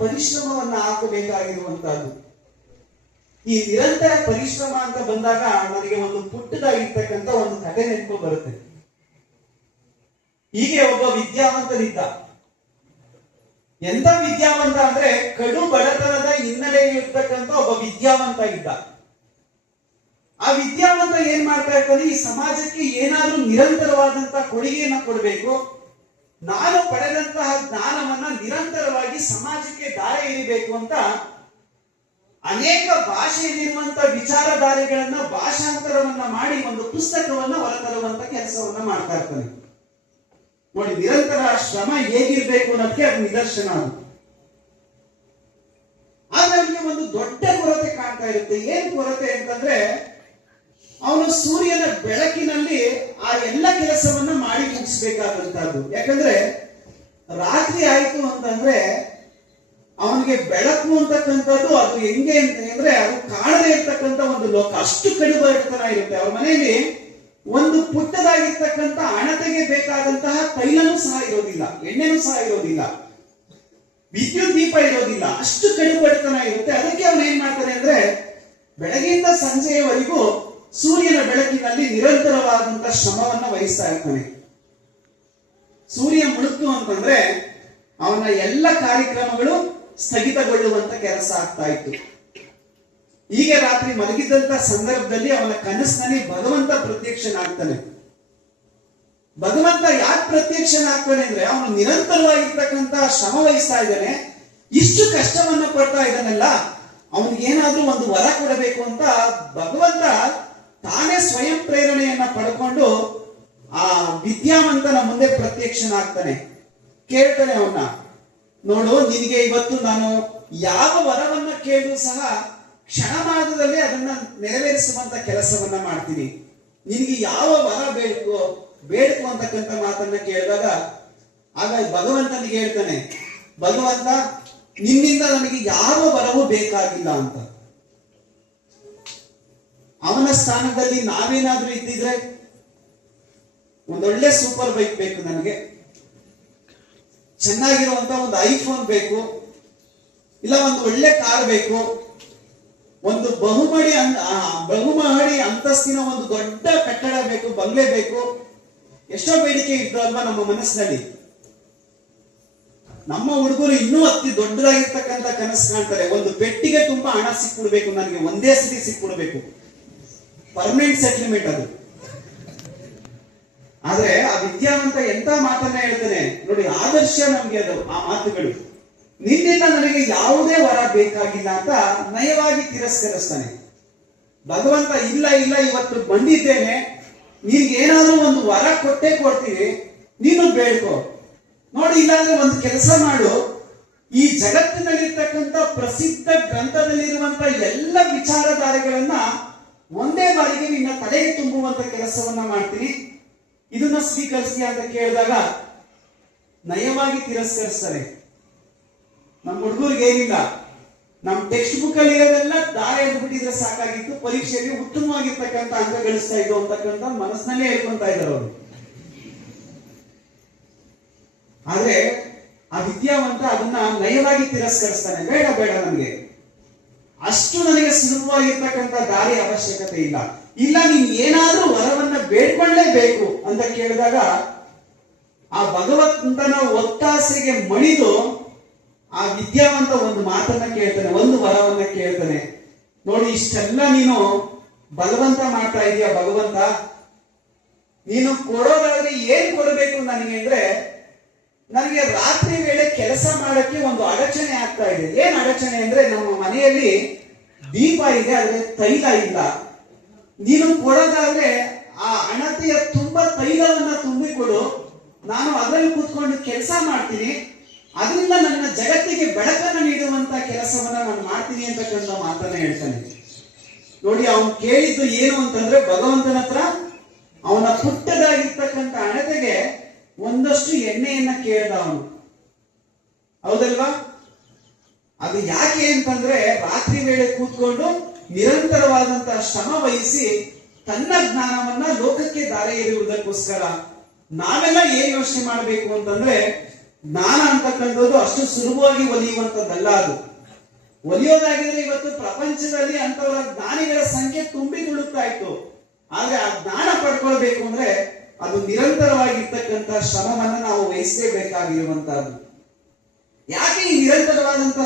ಪರಿಶ್ರಮವನ್ನ ಹಾಕಬೇಕಾಗಿರುವಂತಹದ್ದು. ಈ ನಿರಂತರ ಪರಿಶ್ರಮ ಅಂತ ಬಂದಾಗ ನನಗೆ ಒಂದು ಪುಟ್ಟದಾಗಿರ್ತಕ್ಕಂಥ ಒಂದು ಕಥೆ ನೆನಪು ಬರುತ್ತೆ. ಹೀಗೆ ಒಬ್ಬ ವಿದ್ಯಾವಂತನಿದ್ದ. ಎಂತ ವಿದ್ಯಾವಂತ ಅಂದ್ರೆ ಕಡು ಬಡತನದ ಹಿನ್ನೆಲೆ ಇರ್ತಕ್ಕಂಥ ಒಬ್ಬ ವಿದ್ಯಾವಂತ ಇದ್ದ. ಆ ವಿದ್ಯಾವಂತ ಏನ್ ಮಾಡ್ತಾ ಇರ್ತಾನೆ, ಈ ಸಮಾಜಕ್ಕೆ ಏನಾದ್ರೂ ನಿರಂತರವಾದಂತಹ ಕೊಡುಗೆಯನ್ನ ಕೊಡಬೇಕು, ನಾನು ಪಡೆದಂತಹ ಜ್ಞಾನವನ್ನ ನಿರಂತರವಾಗಿ ಸಮಾಜಕ್ಕೆ ದಾರಿ ಎರಿಬೇಕು ಅಂತ ಅನೇಕ ಭಾಷೆಯಲ್ಲಿರುವಂತಹ ವಿಚಾರಧಾರೆಗಳನ್ನ ಭಾಷಾಂತರವನ್ನ ಮಾಡಿ ಒಂದು ಪುಸ್ತಕವನ್ನ ಹೊರತರುವಂತ ಕೆಲಸವನ್ನ ಮಾಡ್ತಾ ಇರ್ತಾನೆ. ನೋಡಿ, ನಿರಂತರ ಶ್ರಮ ಹೇಗಿರ್ಬೇಕು ಅನ್ನೋದಕ್ಕೆ ಅದು ನಿದರ್ಶನ. ಆದ್ರೆ ಅವನಿಗೆ ಒಂದು ದೊಡ್ಡ ಕೊರತೆ ಕಾಣ್ತಾ ಇರುತ್ತೆ. ಏನ್ ಕೊರತೆ ಅಂತಂದ್ರೆ, ಅವನು ಸೂರ್ಯನ ಬೆಳಕಿನಲ್ಲಿ ಆ ಎಲ್ಲ ಕೆಲಸವನ್ನ ಮಾಡಿ ಮುಗಿಸ್ಬೇಕಾದಂತಹದ್ದು. ಯಾಕಂದ್ರೆ ರಾತ್ರಿ ಆಯ್ತು ಅಂತಂದ್ರೆ ಅವನಿಗೆ ಬೆಳಕು ಅಂತಕ್ಕಂಥದ್ದು ಅದು ಹೆಂಗೆ ಅಂತಂದ್ರೆ ಅದು ಕಾಣದೇ ಇರ್ತಕ್ಕಂಥ ಒಂದು ಲೋಕ, ಅಷ್ಟು ಕಡಿಬಡತನ ಇರುತ್ತೆ. ಅವ್ರ ಮನೆಯಲ್ಲಿ ಒಂದು ಪುಟ್ಟದಾಗಿರ್ತಕ್ಕಂಥ ಹಣತೆಗೆ ಬೇಕಾದಂತಹ ತೈಲನೂ ಸಹ ಇರೋದಿಲ್ಲ, ಎಣ್ಣೆನೂ ಸಹ ಇರೋದಿಲ್ಲ, ವಿದ್ಯುತ್ ದೀಪ ಇರೋದಿಲ್ಲ, ಅಷ್ಟು ಕಡಿಬಡತನ ಇರುತ್ತೆ. ಅದಕ್ಕೆ ಅವನು ಏನ್ ಮಾಡ್ತಾನೆ ಅಂದ್ರೆ ಬೆಳಗಿಂದ ಸಂಜೆಯವರೆಗೂ ಸೂರ್ಯನ ಬೆಳಕಿನಲ್ಲಿ ನಿರಂತರವಾದಂತಹ ಶ್ರಮವನ್ನ ವಹಿಸ್ತಾ ಇರ್ತಾನೆ. ಸೂರ್ಯ ಮುಳುಕ್ತು ಅಂತಂದ್ರೆ ಅವನ ಎಲ್ಲ ಕಾರ್ಯಕ್ರಮಗಳು ಸ್ಥಗಿತಗೊಳ್ಳುವಂತ ಕೆಲಸ ಆಗ್ತಾ ಇತ್ತು. ಹೀಗೆ ರಾತ್ರಿ ಮಲಗಿದ್ದಂತ ಸಂದರ್ಭದಲ್ಲಿ ಅವನ ಕನಸಿನಲ್ಲಿ ಭಗವಂತ ಪ್ರತ್ಯಕ್ಷನಾಗ್ತಾನೆ. ಭಗವಂತ ಯಾಕೆ ಪ್ರತ್ಯಕ್ಷನಾಗ್ತಾನೆ ಅಂದ್ರೆ ಅವನು ನಿರಂತರವಾಗಿರ್ತಕ್ಕಂತ ಶ್ರಮ ವಹಿಸ್ತಾ ಇದ್ದಾನೆ, ಇಷ್ಟು ಕಷ್ಟವನ್ನ ಪಡ್ತಾ ಇದ್ದಾನಲ್ಲ, ಅವನಿಗೇನಾದ್ರೂ ಒಂದು ವರ ಕೊಡಬೇಕು ಅಂತ ಭಗವಂತ ತಾನೇ ಸ್ವಯಂ ಪ್ರೇರಣೆಯನ್ನ ಪಡ್ಕೊಂಡು ಆ ವಿದ್ಯಾವಂತನ ಮುಂದೆ ಪ್ರತ್ಯಕ್ಷನಾಗ್ತಾನೆ. ಕೇಳ್ತಾನೆ ಅವನ್ನ, ನೋಡು, ನಿನಗೆ ಇವತ್ತು ನಾನು ಯಾವ ವರವನ್ನ ಕೇಳಿದ್ರು ಸಹ ಕ್ಷಣಮಾತ್ರದಲ್ಲಿ ಅದನ್ನ ನೆರವೇರಿಸುವಂತ ಕೆಲಸವನ್ನ ಮಾಡ್ತೀನಿ. ನಿನಗೆ ಯಾವ ವರ ಬೇಕು ಅಂತಕ್ಕಂಥ ಮಾತನ್ನ ಕೇಳಿದಾಗ ಆಗ ಭಗವಂತನಿಗೆ ಹೇಳ್ತಾನೆ, ಭಗವಂತ ನಿನ್ನಿಂದ ನನಗೆ ಯಾವ ವರವೂ ಬೇಕಾಗಿಲ್ಲ ಅಂತ. ಅವನ ಸ್ಥಾನದಲ್ಲಿ ನಾವೇನಾದ್ರೂ ಇದ್ದಿದ್ರೆ, ಒಂದೊಳ್ಳೆ ಸೂಪರ್ ಬೈಕ್ ಬೇಕು ನನಗೆ, ಚೆನ್ನಾಗಿರುವಂತ ಒಂದು ಐಫೋನ್ ಬೇಕು, ಇಲ್ಲ ಒಂದು ಒಳ್ಳೆ ಕಾರ್ ಬೇಕು, ಒಂದು ಬಹುಮಹಡಿ ಅಂತಸ್ತಿನ ಒಂದು ದೊಡ್ಡ ಕಟ್ಟಡ ಬೇಕು, ಬಂಗ್ಲೆ ಬೇಕು, ಎಷ್ಟೋ ಬೇಡಿಕೆ ಇದ್ದು ಅಲ್ವಾ ನಮ್ಮ ಮನಸ್ಸಿನಲ್ಲಿ. ನಮ್ಮ ಹುಡುಗರು ಇನ್ನೂ ಅತಿ ದೊಡ್ಡದಾಗಿರ್ತಕ್ಕಂಥ ಕನಸು ಕಾಣ್ತಾರೆ. ಒಂದು ಪೆಟ್ಟಿಗೆ ತುಂಬಾ ಹಣ ಸಿಕ್ಬಿಡ್ಬೇಕು ನನಗೆ, ಒಂದೇ ಸತಿ ಸಿಕ್ಬಿಡ್ಬೇಕು, ಪರ್ಮನೆಂಟ್ ಸೆಟ್ಲ್ಮೆಂಟ್ ಅದು. ಆದ್ರೆ ಆ ವಿದ್ಯಾವಂತ ಎಂತ ಮಾತನ್ನ ಹೇಳ್ತಾನೆ ನೋಡಿ, ಆದರ್ಶ ನಮ್ಗೆ ಅದು ಆ ಮಾತುಗಳು. ನಿನ್ನಿಂದ ನನಗೆ ಯಾವುದೇ ವರ ಬೇಕಾಗಿಲ್ಲ ಅಂತ ನಯವಾಗಿ ತಿರಸ್ಕರಿಸ್ತಾನೆ. ಭಗವಂತ ಇಲ್ಲ ಇಲ್ಲ, ಇವತ್ತು ಬಂದಿದ್ದೇನೆ, ನಿನ್ಗೇನಾದ್ರೂ ಒಂದು ವರ ಕೊಟ್ಟೇ ಕೊಡ್ತೀವಿ, ನೀನು ಬೇಡ್ಕೋ. ನೋಡಿ, ಇಲ್ಲಾಂದ್ರೆ ಒಂದು ಕೆಲಸ ಮಾಡು, ಈ ಜಗತ್ತಿನಲ್ಲಿರ್ತಕ್ಕಂಥ ಪ್ರಸಿದ್ಧ ಗ್ರಂಥದಲ್ಲಿರುವಂತ ಎಲ್ಲ ವಿಚಾರಧಾರೆಗಳನ್ನ ಒಂದೇ ಬಾರಿಗೆ ನಿನ್ನ ತಲೆಗೆ ತುಂಬುವಂತ ಕೆಲಸವನ್ನ ಮಾಡ್ತೀನಿ, ಇದನ್ನ ಸ್ವೀಕರಿಸಿ ಅಂತ ಕೇಳಿದಾಗ ನಯವಾಗಿ ತಿರಸ್ಕರಿಸ್ತಾರೆ. ನಮ್ಮ ಹುಡುಗರಿಗೆ ಏನಿಲ್ಲ, ನಮ್ಮ ಟೆಕ್ಸ್ಟ್ ಬುಕ್ ಅಲ್ಲಿ ಇರೋದೆಲ್ಲ ದಾರಿ ಎದ್ಬಿಟ್ಟಿದ್ರೆ ಸಾಕಾಗಿತ್ತು, ಪರೀಕ್ಷೆಗೆ ಉತ್ತಮವಾಗಿರ್ತಕ್ಕಂಥ ಅಂಕ ಗಳಿಸ್ತಾ ಇದ್ದು ಅಂತಕ್ಕಂಥ ಮನಸ್ಸಿನಲ್ಲೇ ಹೇಳ್ಕೊಂತ ಇದ್ದಾರೆ ಅವರು. ಆದ್ರೆ ಆ ವಿದ್ಯಾವಂತ ಅದನ್ನ ನಯವಾಗಿ ತಿರಸ್ಕರಿಸ್ತಾನೆ. ಬೇಡ ಬೇಡ, ನನಗೆ ಅಷ್ಟು ನನಗೆ ಸುಲಭವಾಗಿರ್ತಕ್ಕಂಥ ದಾರಿ ಅವಶ್ಯಕತೆ ಇಲ್ಲ. ಇಲ್ಲ, ನೀನ್ ಏನಾದ್ರೂ ವರವನ್ನ ಬೇಡ್ಕೊಳ್ಳೇಬೇಕು ಅಂತ ಕೇಳಿದಾಗ ಆ ಭಗವಂತನ ಒತ್ತಾಸೆಗೆ ಮಣಿದು ಆ ವಿದ್ಯಾವಂತ ಒಂದು ಮಾತನ್ನ ಕೇಳ್ತಾನೆ, ಒಂದು ವರವನ್ನ ಕೇಳ್ತಾನೆ. ನೋಡಿ, ಇಷ್ಟೆಲ್ಲ ನೀನು ಬಲವಂತ ಮಾಡ್ತಾ ಇದೀಯ ಭಗವಂತ, ನೀನು ಕೊಡೋದಾದ್ರೆ ಏನ್ ಕೊಡಬೇಕು ನನಗೆ ಅಂದ್ರೆ, ನನಗೆ ರಾತ್ರಿ ವೇಳೆ ಕೆಲಸ ಮಾಡಕ್ಕೆ ಒಂದು ಅಡಚಣೆ ಆಗ್ತಾ ಇದೆ. ಏನ್ ಅಡಚಣೆ ಅಂದ್ರೆ, ನಮ್ಮ ಮನೆಯಲ್ಲಿ ದೀಪ ಇದೆ, ಆದ್ರೆ ತೈಲ ಇಲ್ಲ. ನೀನು ಕೊಡೋದಾದ್ರೆ ಆ ಹಣತೆಯ ತುಂಬಾ ತೈಲವನ್ನ ತುಂಬಿಕೊಡು, ನಾನು ಅದರಲ್ಲಿ ಕೂತ್ಕೊಂಡು ಕೆಲಸ ಮಾಡ್ತೀನಿ, ಅದರಿಂದ ನನ್ನ ಜಗತ್ತಿಗೆ ಬೆಳಕನ್ನು ನೀಡುವಂತ ಕೆಲಸವನ್ನ ನಾನು ಮಾಡ್ತೀನಿ ಅಂತಕ್ಕಂಥ ಮಾತನ್ನ ಹೇಳ್ತಾನೆ. ನೋಡಿ, ಅವನು ಕೇಳಿದ್ದು ಏನು ಅಂತಂದ್ರೆ, ಭಗವಂತನ ಹತ್ರ ಅವನ ಪುಟ್ಟದಾಗಿರ್ತಕ್ಕಂಥ ಹಣತೆಗೆ ಒಂದಷ್ಟು ಎಣ್ಣೆಯನ್ನ ಕೇಳ್ದ ಅವನು. ಹೌದಲ್ವಾ? ಅದು ಯಾಕೆ ಅಂತಂದ್ರೆ, ರಾತ್ರಿ ವೇಳೆ ಕೂತ್ಕೊಂಡು ನಿರಂತರವಾದಂತಹ ಶ್ರಮ ವಹಿಸಿ ತನ್ನ ಜ್ಞಾನವನ್ನ ಲೋಕಕ್ಕೆ ದಾರಿ ಎರೆಯುವುದಕ್ಕೋಸ್ಕರ. ನಾವೆಲ್ಲ ಏನ್ ಯೋಚನೆ ಮಾಡಬೇಕು ಅಂತಂದ್ರೆ, ಜ್ಞಾನ ಅಂತಕ್ಕಂಥದ್ದು ಅಷ್ಟು ಸುಲಭವಾಗಿ ಒಲಿಯುವಂತದ್ದಲ್ಲ. ಅದು ಒಲಿಯೋದಾಗಿದ್ರೆ ಇವತ್ತು ಪ್ರಪಂಚದಲ್ಲಿ ಅಂತವರ ಜ್ಞಾನಿಗಳ ಸಂಖ್ಯೆ ತುಂಬಿ ತುಳುಕ್ತಾ ಇತ್ತು. ಆದ್ರೆ ಆ ಜ್ಞಾನ ಪಡ್ಕೊಳ್ಬೇಕು ಅಂದ್ರೆ ಅದು ನಿರಂತರವಾಗಿರ್ತಕ್ಕಂಥ ಶ್ರಮವನ್ನ ನಾವು ವಹಿಸಲೇಬೇಕಾಗಿರುವಂತಹದ್ದು. ಯಾಕೆ ಈ ನಿರಂತರವಾದಂತಹ